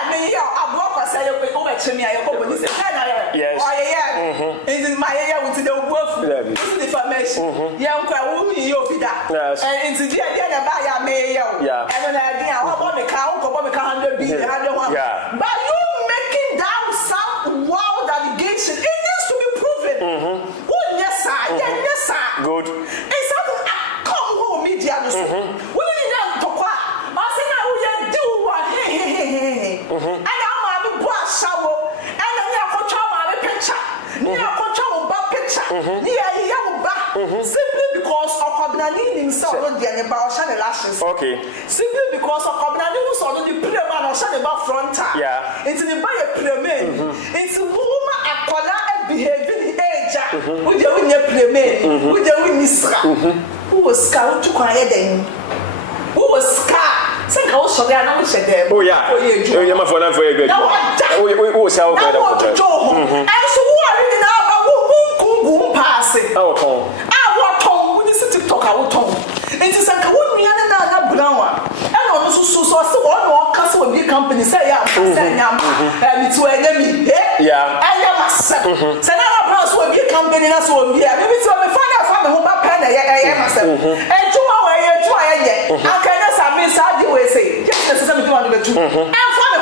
Me ya abroka say you go be chemi ayo ko police na ya. Yes. Oh yeah. Is my ya with the obuafu. This is information. Ya nkwa wo mi yo bi da. And into dia na ba ya me ya. Yeah. And na dia what me ka 100 billion. But you making that sound wild allegation, it needs to be proven. Oh yes sir. Yes sir. Good. It's something I come home media no so. We need to talk. I say now we do what hey. And I'm a boss shower. And I go try my picture. I go try my picture. Simply because of Kobnani himself not the about Shane lashes. Okay. Simply because of Kobnani who saw the pre-man or Shane about frontal. Yeah. It's in the buy a pre-man. It's a woman a behaving age. With the winner pre-man. With the winner. Who was scout to quiet them? Who was scar? Say how shall I know them? Oh yeah. Oh yeah, my phone for a good. Oh, so and so who are you now? Who pass it? Oh, what is TikTok? I will talk. And it's like a woman and brown. And also, so one more castle big company say, yeah, and it's where enemy. Yeah, I am a son. So now, Bros will be a company that's what we are. Maybe so we find out from the home pen. I am myself. And tomorrow, I cannot submit. How do you say? Yes, this is something on the two. And for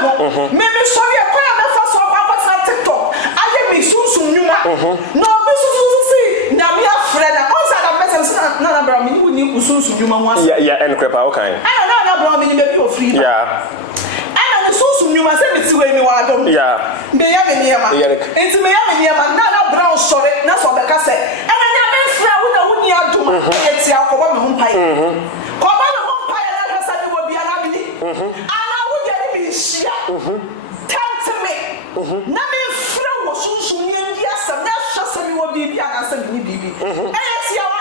maybe sorry, I can't have first of all TikTok. I am me soon, no, see, now we are friend. Nana bra me woni usunsu dwuma ho ase ya enkrepa okay ana bra me ni be bi ofri ya ana ne sunsu dwuma se biti we mi wa dom ya be ya me niema enti me ya me niema na bra sore na so be ka se ana nya me fra wo na woni adoma ye ti akoba me ho pai koba me ho pai na ka sa bi wo bia na bi ana wo ye ni bi hia tempt me na me fra wo sunsu ni ndi asam na hwa se bi wo bi ana se bi bi ti awa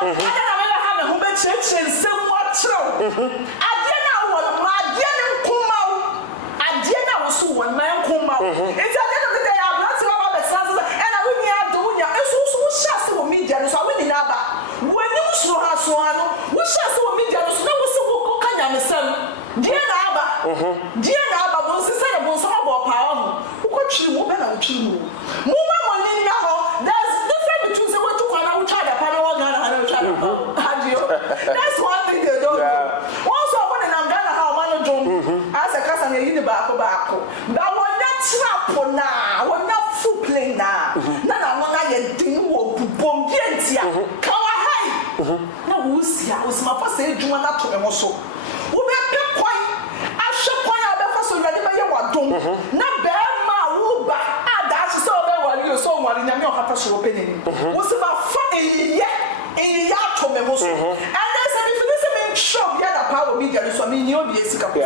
church somewhat true. Adiana was my dear Kumau. Adiana was one man Kumau. It's at the end of the day, I'm not about the sons, and I will be out doing it. It's also shast for media, so I will never. When you saw her swallow, we shast for media, so no was so can you understand? Dear Abba, was the son of some of our power. Who could you move and I'll chew? Move money now. There's That's one thing they don't do. Also, when I'm gonna have one drum, as a cousin in the back. But we're not trap now, we're not full play now. Nana, when I get ding or bomb, come on, now we'll see. I was my first age, you want to be also. We make a point. I should point out the first one that you want to. Not bear my Uber. That's so well, you're so well in your house opening. What's about funny yet? In the yard to me, and there's a different shop. Yet, a power media, so I mean, you'll be a sick of it.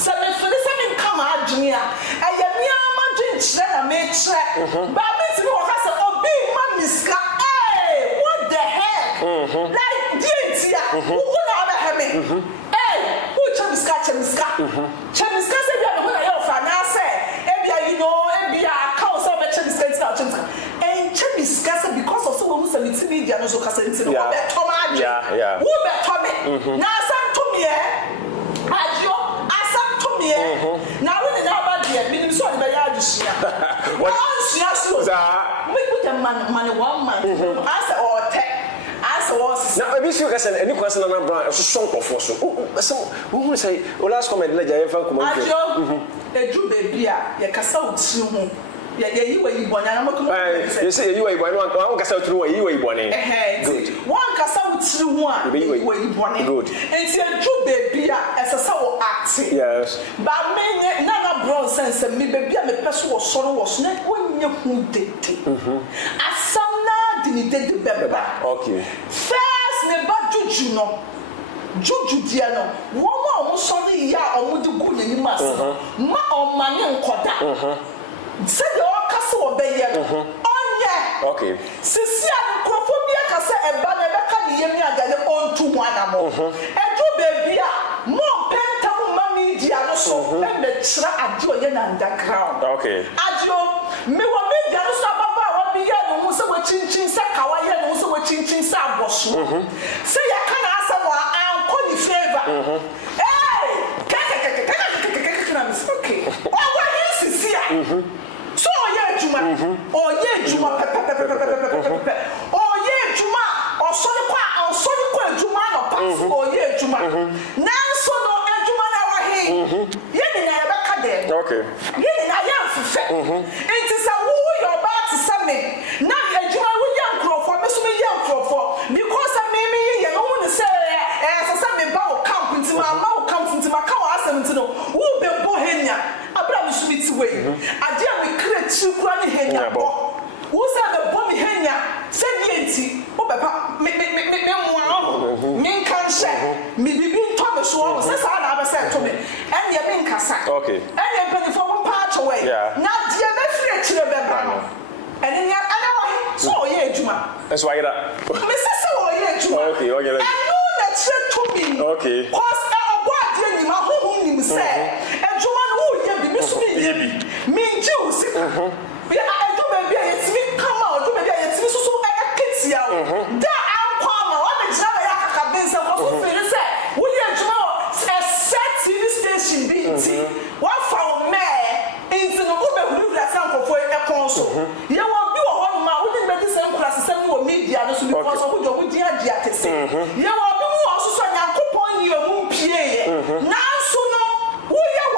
So if for the same come out, Junior, and your mere imagine I made track. But Miss Mohasa or big money sky. Hey, what the heck? Like, dear, who would not have me? Hey, who Chemiska? Chemiska said, you are the offer. Now say, Ebia, you know, Ebia, council of Chemiska. And Chemiska because of so much of the media, no so Cassin, who bet Tommy? Who bet Tommy? Now, some to me, now when the number here, meaning so the yard is here. Once yes, we put a money 1 month. Answer or tech. Now, if you guys any question on a song of force, who will say, well, last comment, let you come on. A Jew baby, your castle. You were born, and I'm you say you were one castle through you were born. Good. One castle through one, you were born. Good. And see a Jew baby as a soul acting. Yes. But me, none of sense and me baby, and the person was sorrow was not when you who did it. As some now did the baby. Okay. First, never Juju no. Juju Diano, one more sorry, ya or would do good in you must. Ma or money and quota. Say your castle obey you. Oh, yeah. Okay. Cecilia, Crophobia Cassa and Banabaka, the Yemia, that on to one more. And to baby, more pentacle mammy, Diano, so and the tra adjoin underground. Okay. Adjo, me will make Diano Papa, what be young, who so much chin Sakawa, and also what chin Sabos. Say, I can ask someone, I'll call you favor. Hey, okay. Oh, what is here? So yeah, Juma, or yeah, Juma, or yeah, Juma, or Sonic, Juma, or yeah, Juma. Now, so no, Juma, our hey, okay. I am it is a woo your back to submit. Now, Juma, we young grow for me, young grow for because I may you want to say, as a Sunday bow come into my mouth, comes into my car, ask them to know who be Bohemia. Abraham Smith's way. I dare we create two granny henya. Who said the bomb henya? Said Yancy, oh, Papa, me can say, me be Thomas Walls, that's all I said to me. And you're being Cassa. Okay. And you're penny for one part away. Not dear, that's free to the banner. And in your other so yeah, Juma. That's why that. Mrs. So yeah, Juma. Okay, okay. I know that said to me. Okay. Cause our boy didn't know whom you say. And Juma. Me Jews. I do maybe it's me come out, do maybe it's me so I kids ya. There I'm come what the job I can be some of the say. William tomorrow a set TV station BT. What for me into the Uber who that sound for a console. You will be a man wouldn't make the same class same media because of who you dear to say. You will be also so Onyankopone you moon PA. Now so no who you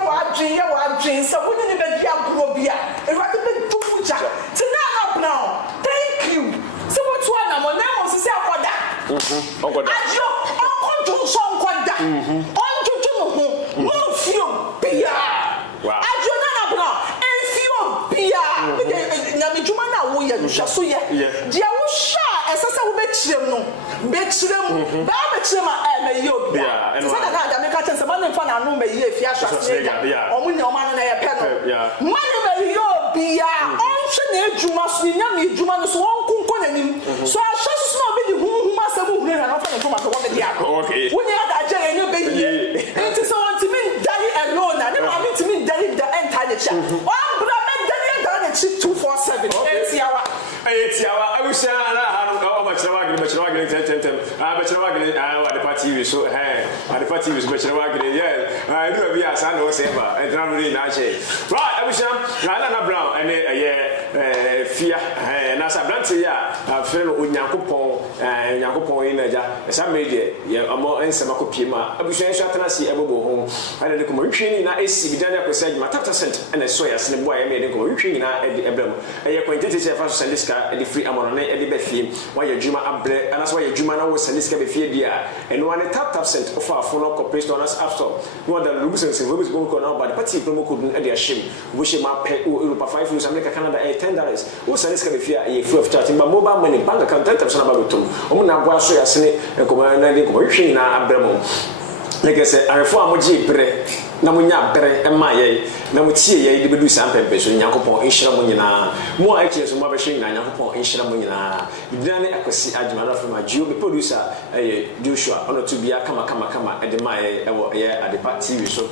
watching, so we didn't even be a grobia. And what the do tonight now. Thank you. So what's one of my name was to what that? As your uncle do some quada. On to no few beer. As your nana now, and few beer. Namijumana, we are Shasuya. Dear, we shall as I will bet them. Barbecue, and you. And I make a chance of money for our number, Afia Schwarzenegger. Or when your man and I are money, you be on Juma, Yami, Juma, so one component. So I shall not be the who must have moved and not from the okay. When you had that Jay and your baby, it is on to me, Daddy alone. I never mean to me, Daddy, the entire chat. Oh, but I met Daddy done it 247. I wish I much the party so the party was much I know we are San Jose and really nice. Right, I wish I'm Brown and Fear and as a blunt, afre no Onyankopone ina ja esa media ye amo ensema ko pima abusua nso atena si ebobo ho ana de ko hwini na esi bidan akwese adwuma Taptap Send ana so ya sene boa ye me de ko hwini na edi ebrem eye kwantete che fa so sendiska edi free amono na edi be fie wa ye adwuma abre ana so wa ye adwuma na wo sendiska be fie dia eno ane Taptap Send ofa afono ko Play Store na App Store no da lubu sense wo be ko na ba de party promo code edi ahim wo she ma pe Europa 5 news America Canada $10 wo sendiska be fie ye free of charge ba mobile money bank account Taptap Send ba betum omo na boa so ya sene ko na de ko hwini na abrem like I said, I reform Moji Bre, Namunya Bre, and my na mutie ye de bedu sampempe so Onyankopon enhyira mo nyina mo a eche so mo abehwe nyina Onyankopon enhyira mo nyina bidane akwasi adwuma from a Joe producer Joshua ono to bia kama edema ewo ye Adepa TV so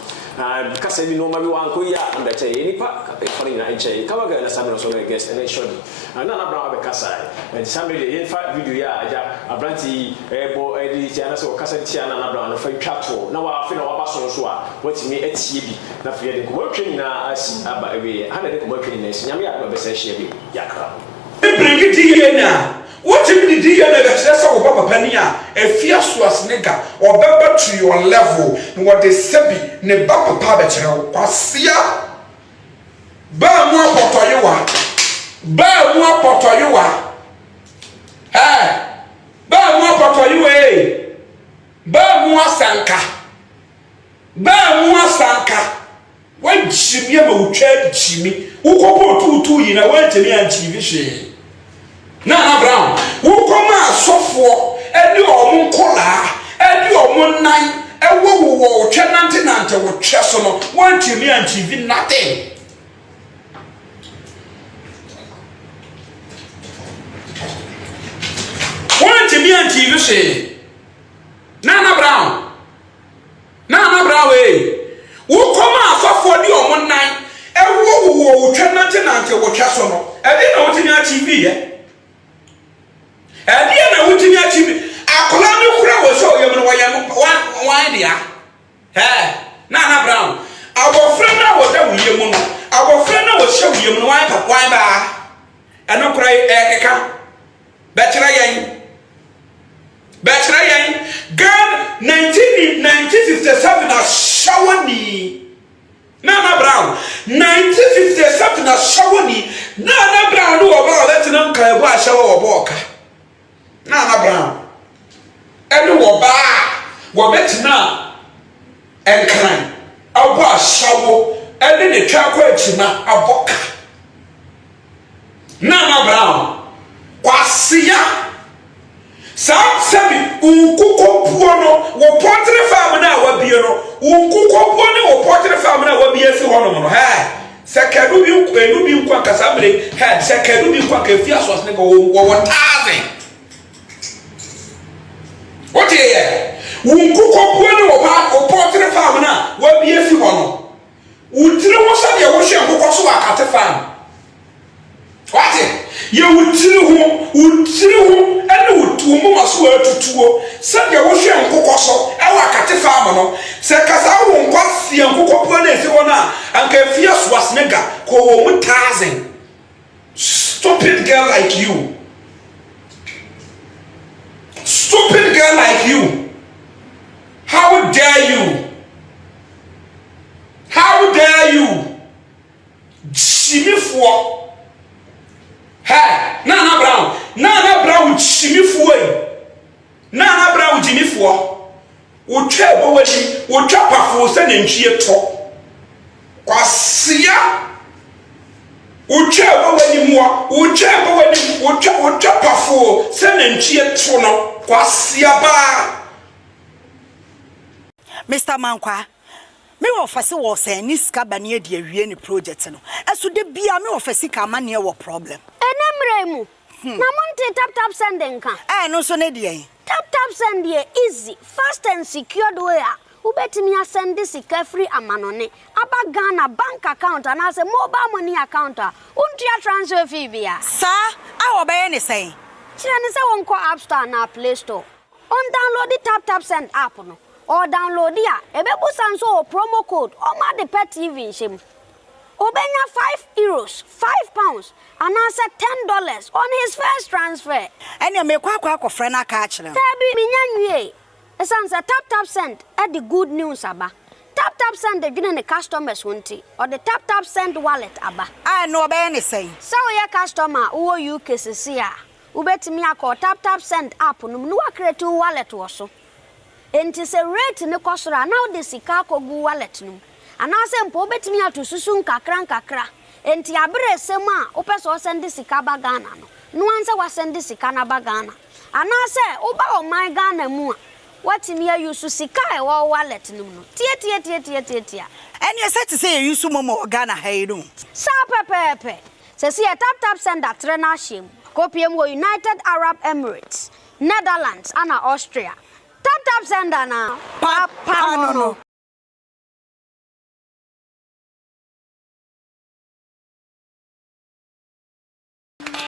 kasa bi no ma bi wan ko ya ndache nipa fari na eche kawaga na sabe no so guest and short na bra be kasa and somebody ye fa video ya aja abranti ebo edi ti ana so kasa ti ana na bra no fa twato na wa afi na wa baso so a watimi etie bi na fa ye de ko na asi aba ewe hana de ko batwe na esi nyame ya ba besa hye bi yakra bring di na what you di na be say wo papa ni a Afia Schwarzenegger obeba to your level no what they sabi ne ba papa be kire wo kwasia ba mu apotoyewa ba mu apotoyewa ba mu apotoyewa ba mu asanka wan chimi ma utwa chimi ukopo tutu yi na wan chimi an TV hwe na Brown ukoma asofo edi omo nkola edi omo nan ewo wo utwa nante wo twa so no wan chimi an TV nothing wan chimi an TV hwe na Brown ukoma afafo di omo nan ewo wo utwa nante wo twa so no edi na wotimi a TV ye edi na wotimi a TV akola no kura wo so yem no wan dia na Brown abofra na wo da wo yem no abofra na wo hye wo yem no wan ba eno kura ekeka Betra yen God 1957 a shawani Nana Brown 1957 a shawani Nana Brown no oba letinam kai bo a shawa oboka Nana Brown enu oba wo betina enkran abo a shawo ene ne twa kwa achina aboka Nana Brown kwasia Sabi unkukopuo no wo potre farm na wabie no unkukopuo ne wo potre farm na wabie fi hono no sekadu bi enu bi nkwa kasamre sekadu bi nkwa ka Afia Schwarzenegger wo taze what ye unkukopuo ne wo potre farm na wabie fi hono utire wo sabe wo hwe nkokoso wa kate farm what ye utire ho ene utumu maso atutuo sabe wo hwe nkokoso e wa kate farm no se kasa wo nkwafie nkokopo na ese wona anka Afia Schwarzenegger ko wo 1000 stupid girl like you how dare you chimifo Nana Brown chimifo Nana Brown chimifo utwa bowadi utwa pafo se na ntwie to kwasia utwa bowadi muo utwa pafo se na ntwie to no kwasia ba Mr. Mankwa me ofase wo se ni ska bane ade awie ni project no eso de bia me ofase ka mane wo problem enemremu na monte Taptap Send nka no so ne de Taptap Send ye easy fast and secured way ubetimi asend sika free amanone aba Ghana bank account and as a mobile money account untia transfer fee bia sa awo be ne say kire ne se wonko App Store na Play Store on download the Taptap Send app no or download ya ebebusa nso promo code o ma de pet TV nshim obenya 5 euros, 5 pounds, and answer $10 on his first transfer. And you make quack friend a catch them. Tabi minyanwe. Esan say Taptap Send at the good news aba. Taptap Send the giving the customers won't or the Taptap Send wallet aba. I know about anything. So your customer who you cases here. Ubetimi akọ Taptap Send app no create wallet also. Enti se rate ne kosora now the sika kogu wallet no. Anase mpo obetimi atosusu nkakra. Enti abere sem a opeso send sika ba Ghana no. No anse wa send sika na ba Ghana. Anase oba o my Ghana mu a watimi ayusu sika e wo wallet no no. Tie. And you said to say you use momo Ghana hey no. Sa pepe. Se see a Taptap Send that trainer shim. Kopium wo United Arab Emirates, Netherlands and Austria. Taptap Send na Papa no.